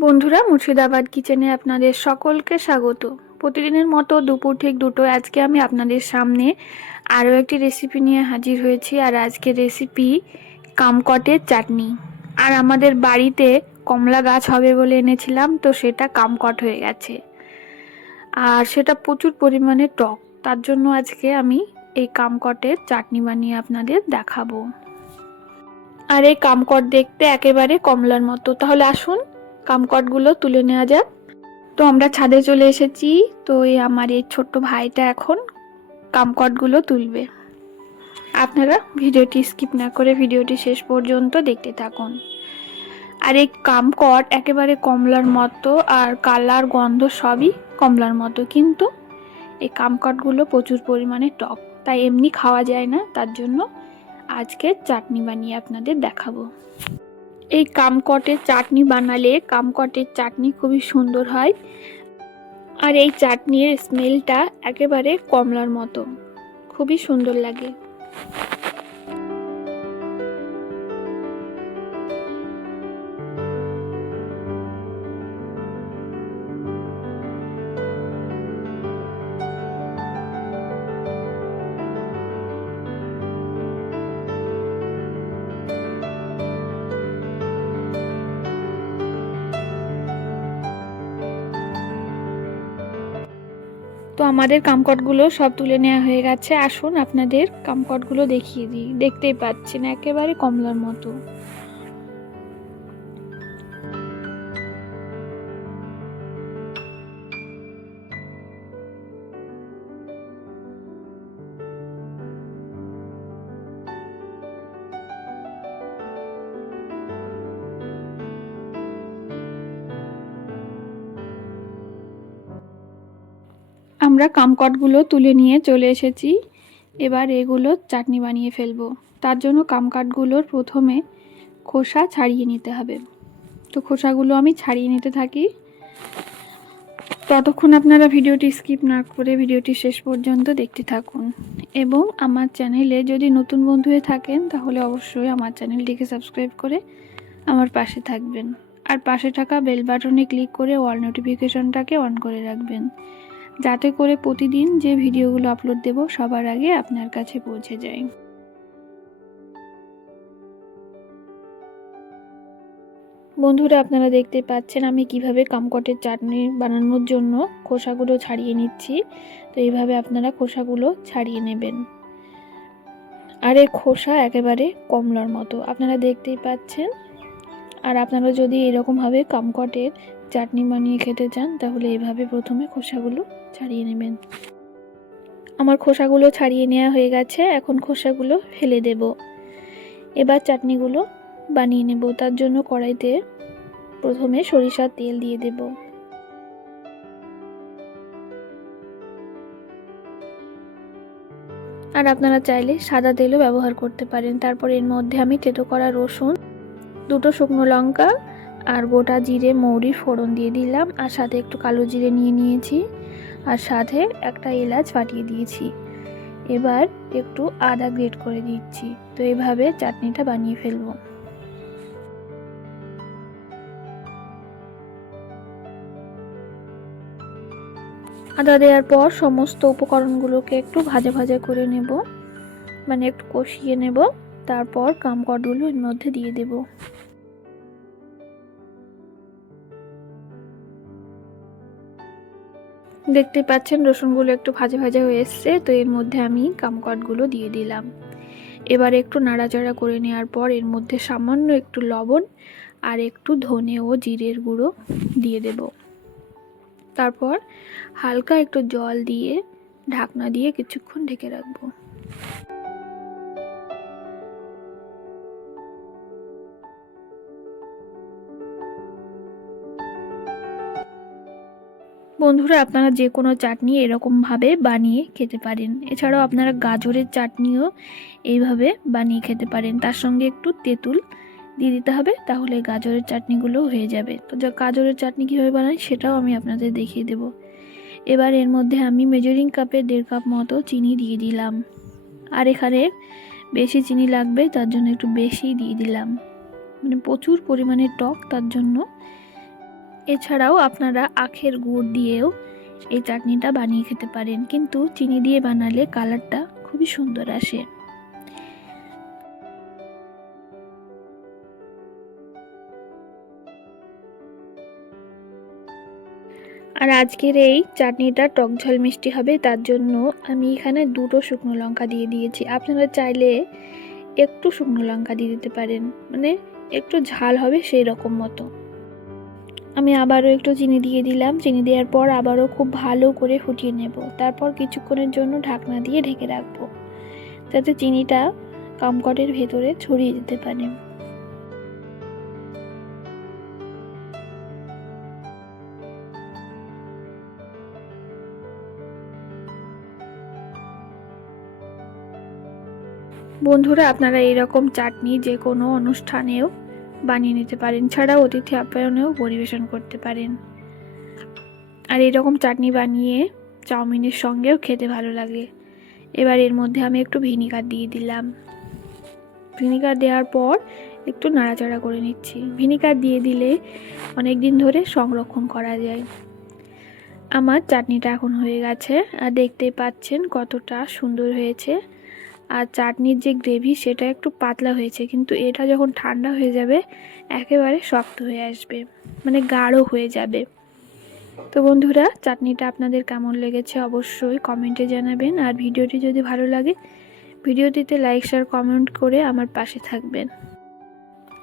বন্ধুরা, মুর্শিদাবাদ কিচেনে আপনাদের সকলকে স্বাগত। প্রতিদিনের মতো দুপুর ঠিক দুটো আজকে আমি আপনাদের সামনে আরও একটি রেসিপি নিয়ে হাজির হয়েছি, আর আজকের রেসিপি কামকটের চাটনি। আর আমাদের বাড়িতে কমলা গাছ হবে বলে এনেছিলাম, তো সেটা কামকট হয়ে গেছে। আর সেটা প্রচুর পরিমাণে টক, তার জন্য আজকে আমি এই কামকটের চাটনি বানিয়ে আপনাদের দেখাবো। আর এই কামকট দেখতে একেবারে কমলার মতো, তাহলে আসুন কামকটগুলো তুলে নেওয়া যাক। তো আমরা ছাদে চলে এসেছি। তো এই আমার এই ছোট্ট ভাইটা এখন কামকটগুলো তুলবে। আপনারা ভিডিওটি স্কিপ না করে ভিডিওটি শেষ পর্যন্ত দেখতে থাকুন। আর এই কামকট একেবারে কমলার মতো আর কালার, গন্ধ সবই কমলার মতো। কিন্তু এই কামকটগুলো প্রচুর পরিমাণে টক, তাই এমনি খাওয়া যায় না। তার জন্য আজকে চাটনি বানিয়ে আপনাদের দেখাবো। এই কামকটের চাটনি বানালে কামকটের চাটনি খুবই সুন্দর হয়। আর এই চাটনির স্মেলটা একেবারে কমলার মতো। খুবই সুন্দর লাগে। তো আমাদের কামকটগুলো সব তুলে নেওয়া হয়ে গেছে। আসুন আপনাদের কামকটগুলো দেখিয়ে দিই। দেখতেই পাচ্ছেন, একেবারে কমলার মতো। আমরা কামকটগুলো তুলে নিয়ে চলে এসেছি। এবার এগুলো চাটনি বানিয়ে ফেলব। তার জন্য কামকাটগুলোর প্রথমে খোসা ছাড়িয়ে নিতে হবে। তো খোসাগুলো আমি ছাড়িয়ে নিতে থাকি। ততক্ষণ আপনারা ভিডিওটি স্কিপ না করে ভিডিওটি শেষ পর্যন্ত দেখতে থাকুন। এবং আমার চ্যানেলে যদি নতুন বন্ধু হয়ে থাকেন, তাহলে অবশ্যই আমার চ্যানেলটিকে সাবস্ক্রাইব করে আমার পাশে থাকবেন। আর পাশে থাকা বেল বাটনে ক্লিক করে অল নোটিফিকেশনটাকে অন করে রাখবেন। যাতে করে প্রতিদিন যে ভিডিওগুলো আপলোড দেব, সবার আগে আপনার কাছে পৌঁছে যায়। বন্ধুরা, আপনারা দেখতে পাচ্ছেন আমি কীভাবে কামকটের চাটনি বানানোর জন্য খোসাগুলো ছাড়িয়ে নিচ্ছি। তো এইভাবে আপনারা খোসাগুলো ছাড়িয়ে নেবেন। আর এর খোসা একেবারে কমলার মতো। আপনারা দেখতেই পাচ্ছেন। আর আপনারা যদি এরকমভাবে কামকটের চাটনি বানিয়ে খেতে চান, তাহলে এভাবে প্রথমে খোসাগুলো ছাড়িয়ে নেবেন। আমার খোসাগুলো ছাড়িয়ে নেওয়া হয়ে গেছে, এখন খোসাগুলো ফেলে দেব। এবার চাটনিগুলো বানিয়ে নেব, তার জন্য কড়াইতে প্রথমে সরিষার তেল দিয়ে দেব। আর আপনারা চাইলে সাদা তেলও ব্যবহার করতে পারেন। তারপর এর মধ্যে আমি তেতো করা রসুন, দুটো শুকনো লঙ্কা আর গোটা জিরে মৌরি ফোড়ন দিয়ে দিলাম, আর সাথে একটু কালো জিরে নিয়ে নিয়েছি, আর সাথে একটা এলাচ ফাটিয়ে দিয়েছি। এবার একটু আদা গ্রেট করে দিচ্ছি, তো এইভাবে চাটনিটা বানিয়ে ফেলব। আদা দেওয়ার পর সমস্ত উপকরণগুলোকে একটু ভাজা ভাজা করে নেব মানে একটু কষিয়ে নেব, তারপর কামকটগুলো এর মধ্যে দিয়ে দেবো। দেখতে পাচ্ছেন, রসুনগুলো একটু ভাজা ভাজা হয়ে এসছে, তো এর মধ্যে আমি কামকটগুলো দিয়ে দিলাম। এবার একটু নাড়াচাড়া করে নেওয়ার পর এর মধ্যে সামান্য একটু লবণ আর একটু ধনে ও জিরের গুঁড়ো দিয়ে দেব। তারপর হালকা একটু জল দিয়ে ঢাকনা দিয়ে কিছুক্ষণ ঢেকে রাখব। বন্ধুরা, আপনারা যে কোনো চাটনি এরকমভাবে বানিয়ে খেতে পারেন। এছাড়াও আপনারা গাজরের চাটনিও এইভাবে বানিয়ে খেতে পারেন। তার সঙ্গে একটু তেঁতুল দিয়ে দিতে হবে, তাহলে গাজরের চাটনিগুলো হয়ে যাবে। তো যা, গাজরের চাটনি কীভাবে বানাই সেটাও আমি আপনাদের দেখিয়ে দেব। এবার এর মধ্যে আমি মেজারিং কাপের দেড় কাপ মতো চিনি দিয়ে দিলাম। আর এখানে বেশি চিনি লাগবে, তার জন্য একটু বেশি দিয়ে দিলাম। মানে প্রচুর পরিমাণে টক, তার জন্য এছাড়াও আপনারা আখের গুড় দিয়েও এই চাটনিটা বানিয়ে খেতে পারেন। কিন্তু চিনি দিয়ে বানালে কালারটা খুবই সুন্দর আসে। আর আজকের এই চাটনিটা টক ঝাল মিষ্টি হবে, তার জন্য আমি এখানে দুটো শুকনো লঙ্কা দিয়ে দিয়েছি। আপনারা চাইলে একটু শুকনো লঙ্কা দিয়ে দিতে পারেন। মানে একটু ঝাল হবে সেই রকম মতো। আমি আবারও একটু চিনি দিয়ে দিলাম। চিনি দেওয়ার পর আবারও খুব ভালো করে ফুটিয়ে নেব। তারপর কিছুক্ষণের জন্য ঢাকনা দিয়ে ঢেকে রাখব, যাতে চিনিটা কমকটের ভেতরে ছড়িয়ে যেতে পারে। বন্ধুরা, আপনারা এরকম চাটনি যে কোনো অনুষ্ঠানেও বানিয়ে নিতে পারেন, ছাড়াও অতিথি আপ্যায়নেও পরিবেশন করতে পারেন। আর এরকম চাটনি বানিয়ে চাউমিনের সঙ্গেও খেতে ভালো লাগে। এবার এর মধ্যে আমি একটু ভিনিগার দিয়ে দিলাম। ভিনিগার দেওয়ার পর একটু নাড়াচাড়া করে নিচ্ছি। ভিনিগার দিয়ে দিলে অনেক দিন ধরে সংরক্ষণ করা যায়। আমার চাটনিটা এখন হয়ে গেছে। আর দেখতেই পাচ্ছেন কতটা সুন্দর হয়েছে। আর চাটনির যে গ্রেভি সেটা একটু পাতলা হয়েছে, কিন্তু এটা যখন ঠান্ডা হয়ে যাবে, একেবারে শক্ত হয়ে আসবে মানে গাঢ় হয়ে যাবে। তো বন্ধুরা, চাটনিটা আপনাদের কেমন লেগেছে অবশ্যই কমেন্টে জানাবেন, আর ভিডিওটি যদি ভালো লাগে, ভিডিওটিতে লাইক, শেয়ার, কমেন্ট করে আমার পাশে থাকবেন।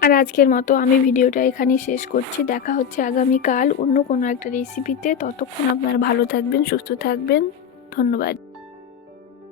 আর আজকের মতো আমি ভিডিওটা এখানেই শেষ করছি, দেখা হচ্ছে আগামীকাল অন্য কোনো একটা রেসিপিতে ততক্ষণ আপনারা ভালো থাকবেন, সুস্থ থাকবেন, ধন্যবাদ।